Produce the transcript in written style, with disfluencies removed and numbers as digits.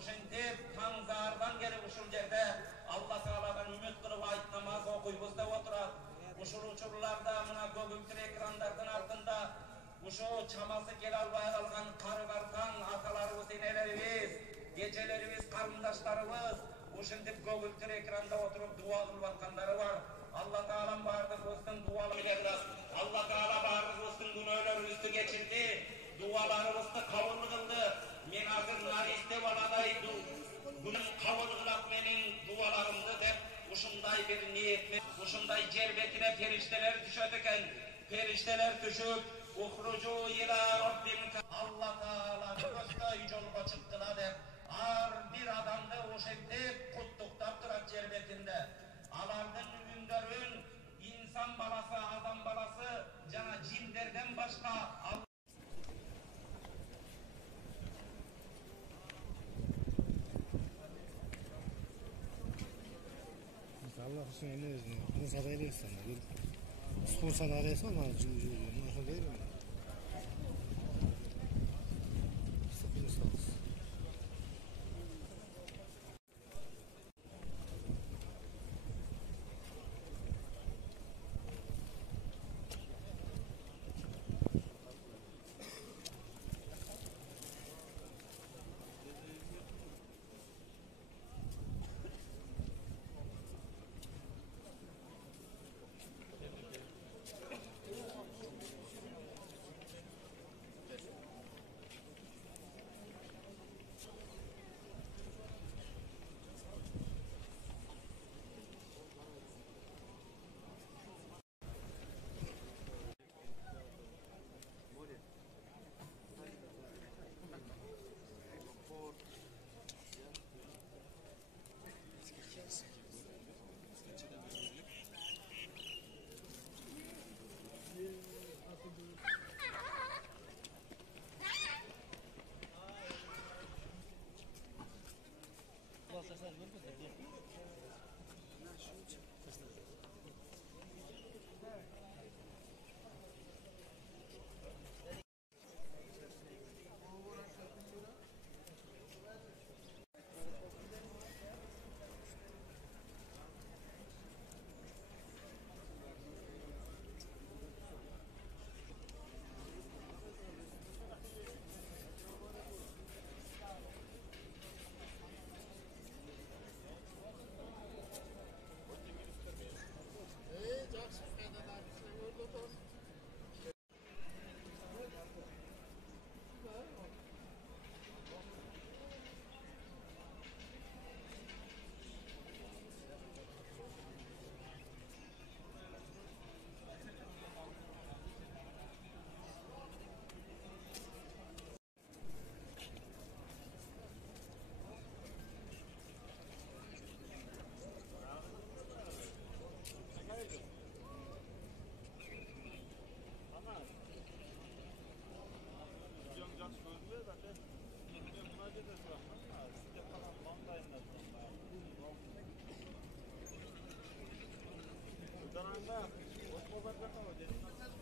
ошентип таң заардан келип ушул жерде Алла Тааладан үмүт кылып айт намаз окуйбуз деп отурат. Ушул учурларда мына көгүлтүр экрандардын артында ушо чамасы келе албай калган карыгар таң аталарыбыз, энелерибиз, эжелерибиз, карындаштарыбыз ушинтип көгүлтүр экранда отуруп дуа кылып аткандары бар. Алла Таала бардыгыбыздын дуаларын, Алла Таала бардыгыбыздын күнөөлөрүбүздү кечирди, дуаларыбызды кабыл кылды. Мен азыр наристе баладай күнүм кабыл кылат менин дуаларымды деп ушундай бир ниетмен, ушундай жер бетине периштелер түшөт экен. Периштелер түшүп, ухружу ила раббим, Алла Таала көздөй жолго чыктыла деп ар бир адамды ошентип куттуктап турат жер бетинде. Алардын үндөрүн инсан баласы, адам баласы жана жиндерден башка Allah için ne diyorsun? Ne sadayla sana? Bir sponsor araysa ama nasıl değil mi? Sıkıntı. Dananda, o pazarda kalıyor.